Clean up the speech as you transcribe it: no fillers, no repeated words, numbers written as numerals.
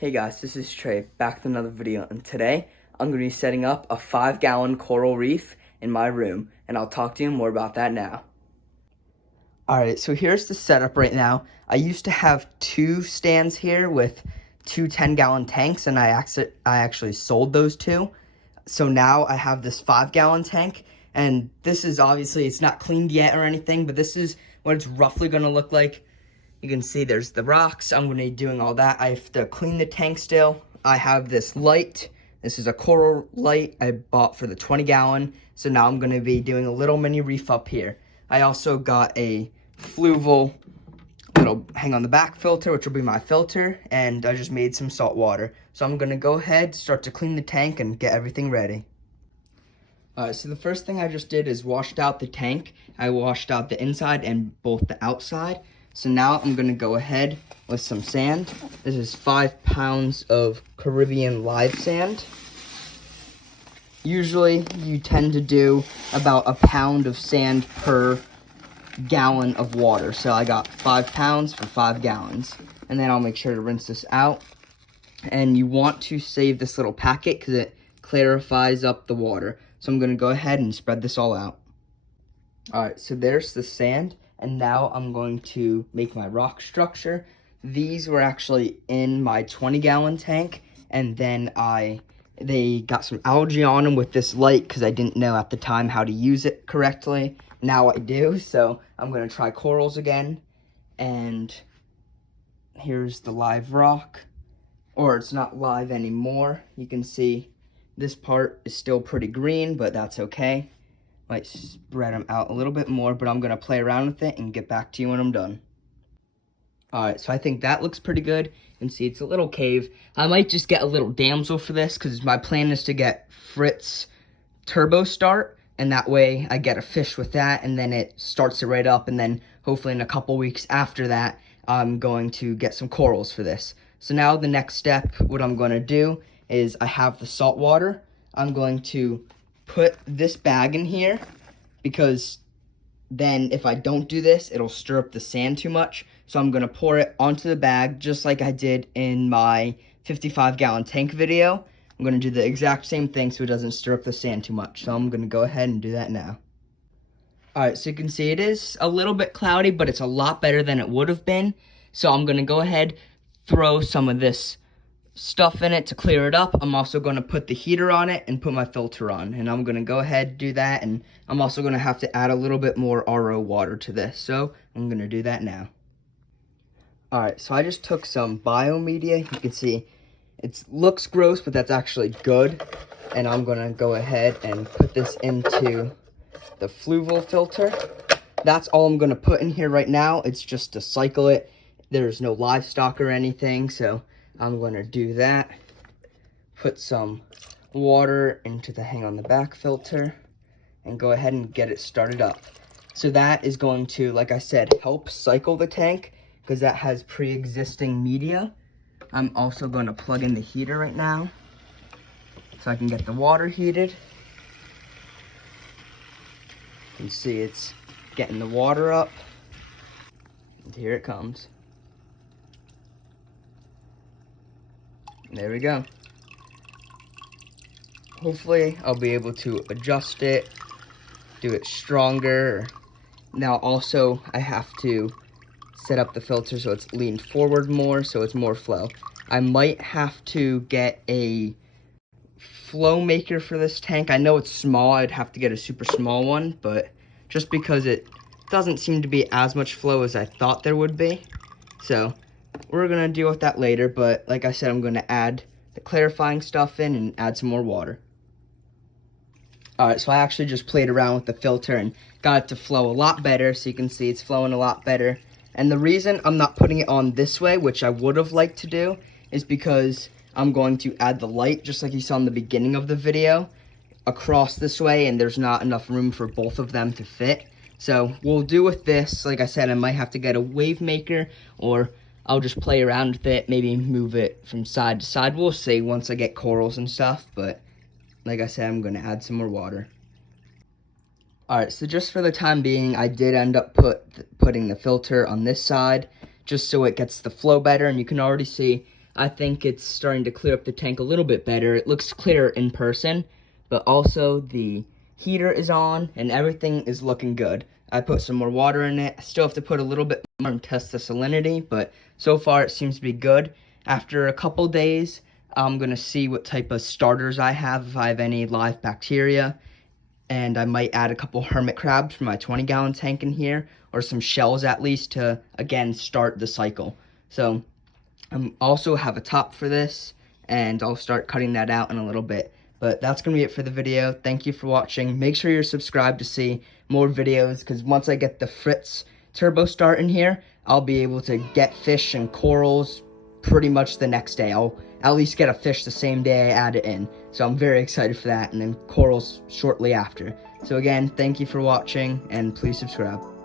Hey guys, this is Trey, back with another video, and today I'm going to be setting up a 5-gallon coral reef in my room, and I'll talk to you more about that now. Alright, so here's the setup right now. I used to have two stands here with two 10-gallon tanks, and I actually sold those two. So now I have this 5-gallon tank, and this is obviously, it's not cleaned yet or anything, but this is what it's roughly going to look like. You can see there's the rocks. I'm going to be doing all that. I have to clean the tank still. I have this light. This is a coral light I bought for the 20-gallon. So now I'm going to be doing a little mini reef up here. I also got a fluval little hang on the back filter, which will be my filter. And I just made some salt water. So I'm going to go ahead, start to clean the tank, and get everything ready. Alright, so the first thing I just did is washed out the tank. I washed out the inside and both the outside. So now I'm going to go ahead with some sand. This is 5 pounds of Caribbean live sand. Usually you tend to do about a pound of sand per gallon of water. So I got 5 pounds for 5 gallons. And then I'll make sure to rinse this out. And you want to save this little packet because it clarifies up the water. So I'm going to go ahead and spread this all out. Alright, so there's the sand. And now I'm going to make my rock structure. These were actually in my 20-gallon tank, and then they got some algae on them with this light because I didn't know at the time how to use it correctly. Now I do, so I'm going to try corals again. And here's the live rock, or it's not live anymore. You can see this part is still pretty green, but that's okay. Might spread them out a little bit more, but I'm going to play around with it and get back to you when I'm done. Alright, so I think that looks pretty good. You can see it's a little cave. I might just get a little damsel for this, because my plan is to get Fritz Turbo Start, and that way I get a fish with that, and then it starts it right up, and then hopefully in a couple weeks after that, I'm going to get some corals for this. So now the next step, what I'm going to do is I have the salt water. I'm going to put this bag in here, because then if I don't do this, it'll stir up the sand too much. So I'm going to pour it onto the bag just like I did in my 55-gallon tank video. I'm going to do the exact same thing so it doesn't stir up the sand too much. So I'm going to go ahead and do that now. Alright, so you can see it is a little bit cloudy, but it's a lot better than it would have been. So I'm going to go ahead, throw some of this stuff in it to clear it up. I'm also going to put the heater on it and put my filter on, and I'm going to go ahead and do that. And I'm also going to have to add a little bit more RO water to this, so I'm going to do that now. Alright, so I just took some biomedia. You can see it looks gross, but that's actually good. And I'm going to go ahead and put this into the fluval filter. That's all I'm going to put in here right now. It's just to cycle it. There's no livestock or anything, so I'm going to do that. Put some water into the hang on the back filter and go ahead and get it started up. So that is going to, like I said, help cycle the tank because that has pre-existing media. I'm also going to plug in the heater right now so I can get the water heated. You can see it's getting the water up. And here it comes. There we go. Hopefully I'll be able to adjust it, do it stronger. Now also I have to set up the filter so it's leaned forward more, so it's more flow. I might have to get a flow maker for this tank. I know it's small, I'd have to get a super small one, but just because it doesn't seem to be as much flow as I thought there would be. So we're going to deal with that later, but like I said, I'm going to add the clarifying stuff in and add some more water. Alright, so I actually just played around with the filter and got it to flow a lot better, so you can see it's flowing a lot better. And the reason I'm not putting it on this way, which I would have liked to do, is because I'm going to add the light, just like you saw in the beginning of the video, across this way, and there's not enough room for both of them to fit. So we'll do with this, like I said, I might have to get a wave maker, or I'll just play around with it, maybe move it from side to side. We'll see once I get corals and stuff, but like I said, I'm going to add some more water. Alright, so just for the time being, I did end up putting the filter on this side, just so it gets the flow better, and you can already see I think it's starting to clear up the tank a little bit better. It looks clearer in person, but also the heater is on and everything is looking good. I put some more water in it. I still have to put a little bit more and test the salinity, but so far it seems to be good. After a couple days, I'm going to see what type of starters I have, if I have any live bacteria, and I might add a couple hermit crabs for my 20-gallon tank in here, or some shells at least to, again, start the cycle. So I also have a top for this, and I'll start cutting that out in a little bit. But that's going to be it for the video. Thank you for watching. Make sure you're subscribed to see more videos, because once I get the Fritz Turbo Start in here, I'll be able to get fish and corals pretty much the next day. I'll at least get a fish the same day I add it in. So I'm very excited for that, and then corals shortly after. So again, thank you for watching, and please subscribe.